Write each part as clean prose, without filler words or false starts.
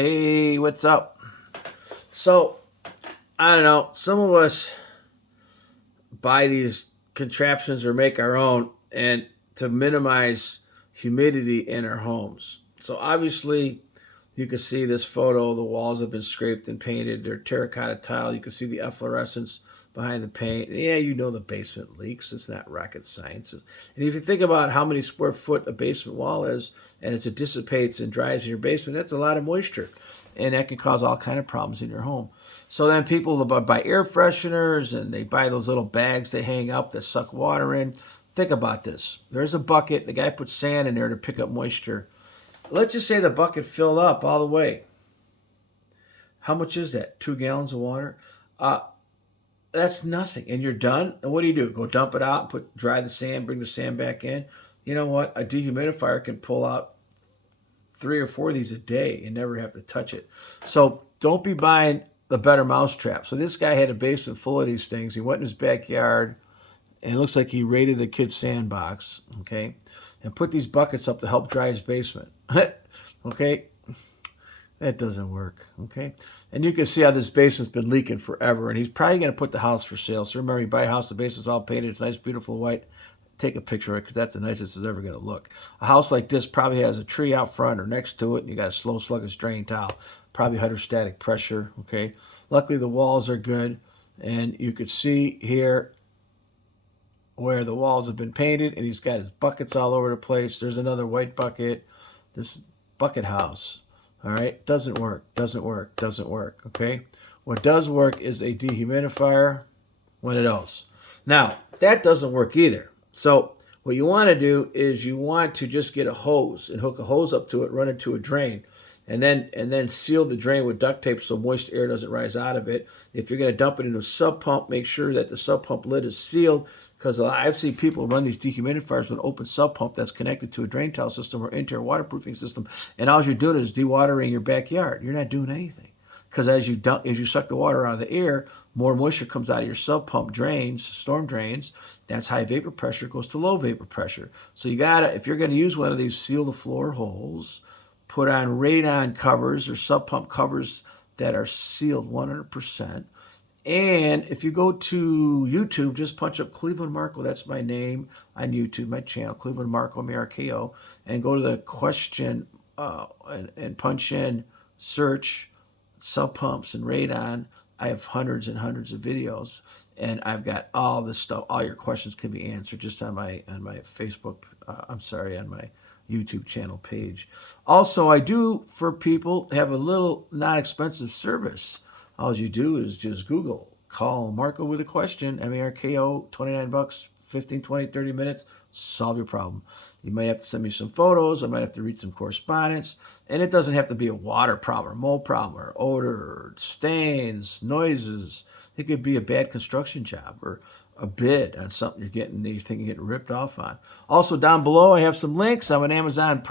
Hey, what's up? So, I don't know, some of us buy these contraptions or make our own and to minimize humidity in our homes. So, obviously, you can see this photo. The walls have been scraped and painted. They're terracotta tile. You can see the efflorescence behind the paint. Yeah, you know the basement leaks. It's not rocket science. And if you think about how many square foot a basement wall is, and as it dissipates and dries in your basement, that's a lot of moisture. And that can cause all kind of problems in your home. So then people buy air fresheners and they buy those little bags they hang up that suck water in. Think about this. There's a bucket. The guy puts sand in there to pick up moisture. Let's just say the bucket filled up all the way. How much is that? 2 gallons of water? That's nothing. And you're done? And what do? Go dump it out, dry the sand, bring the sand back in? You know what? A dehumidifier can pull out 3 or 4 of these a day and never have to touch it. So don't be buying the better mousetrap. So this guy had a basement full of these things. He went in his backyard, and it looks like he raided a kid's sandbox, okay, and put these buckets up to help dry his basement. Okay, that doesn't work, okay? And you can see how this basement's been leaking forever, and he's probably going to put the house for sale. So remember, you buy a house, the basement's all painted, it's nice, beautiful white. Take a picture of it because that's the nicest it's ever going to look. A house like this probably has a tree out front or next to it, and you got a slow, sluggish drain tile, probably hydrostatic pressure, okay? Luckily, the walls are good, and you could see here where the walls have been painted, and he's got his buckets all over the place. There's another white bucket. This bucket house, all right? Doesn't work, okay? What does work is a dehumidifier. What else? Now, that doesn't work either. So what you want to do is you want to just get a hose and hook a hose up to it, run it to a drain, and then seal the drain with duct tape so moist air doesn't rise out of it. If you're going to dump it into a sub pump, make sure that the sub pump lid is sealed, because I've seen people run these dehumidifiers with an open sub pump that's connected to a drain tile system or interior waterproofing system, and all you're doing is dewatering your backyard. You're not doing anything, because as you suck the water out of the air, more moisture comes out of your sub pump drains, storm drains. That's high vapor pressure goes to low vapor pressure. So you gotta, if you're gonna use one of these seal the floor holes, put on radon covers or sub pump covers that are sealed 100%. And if you go to YouTube, just punch up Clevelandmarko, that's my name on YouTube, my channel, Clevelandmarko, M-A-R-K-O, and go to the question and punch in search sub pumps and radon. I have hundreds and hundreds of videos, and I've got all this stuff. All your questions can be answered just on my Facebook. On my YouTube channel page. Also, I do for people have a little non-expensive service. All you do is just Google call Marko with a question, M-A-R-K-O, $29, 15, 20, 30 minutes, solve your problem. You might have to send me some photos. I might have to read some correspondence. And it doesn't have to be a water problem, or mold problem, or odor, or stains, noises. It could be a bad construction job or a bid on something you think you're getting ripped off on. Also, down below, I have some links. I'm an Amazon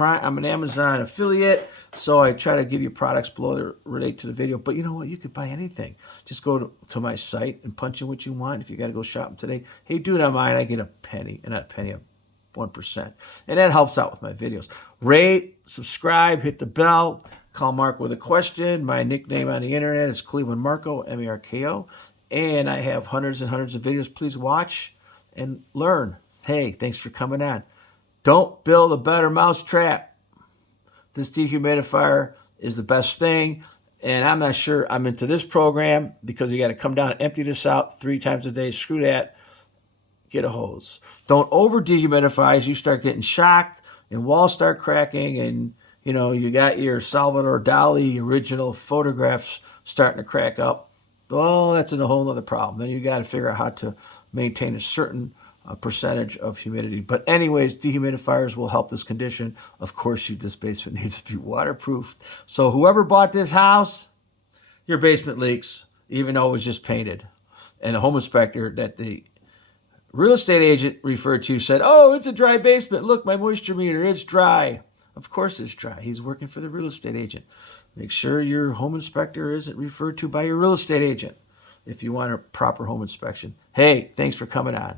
affiliate, so I try to give you products below that relate to the video. But you know what? You could buy anything. Just go to my site and punch in what you want. If you got to go shopping today, hey, do it on mine. I get a penny, and not a penny, 1%. And that helps out with my videos. Rate, subscribe, hit the bell, call Mark with a question. My nickname on the internet is Clevelandmarko, M-A-R-K-O. And I have hundreds and hundreds of videos. Please watch and learn. Hey, thanks for coming on. Don't build a better mousetrap. This dehumidifier is the best thing. And I'm not sure I'm into this program because you got to come down and empty this out 3 times a day. Screw that. Get a hose. Don't over dehumidify as you start getting shocked and walls start cracking, and you got your Salvador Dali original photographs starting to crack up. Well, that's a whole other problem. Then you got to figure out how to maintain a certain percentage of humidity. But anyways, dehumidifiers will help this condition. Of course, this basement needs to be waterproof. So whoever bought this house, your basement leaks, even though it was just painted. And the home inspector that the real estate agent referred to said, oh, it's a dry basement. Look, my moisture meter, it's dry. Of course it's dry. He's working for the real estate agent. Make sure your home inspector isn't referred to by your real estate agent if you want a proper home inspection. Hey, thanks for coming on.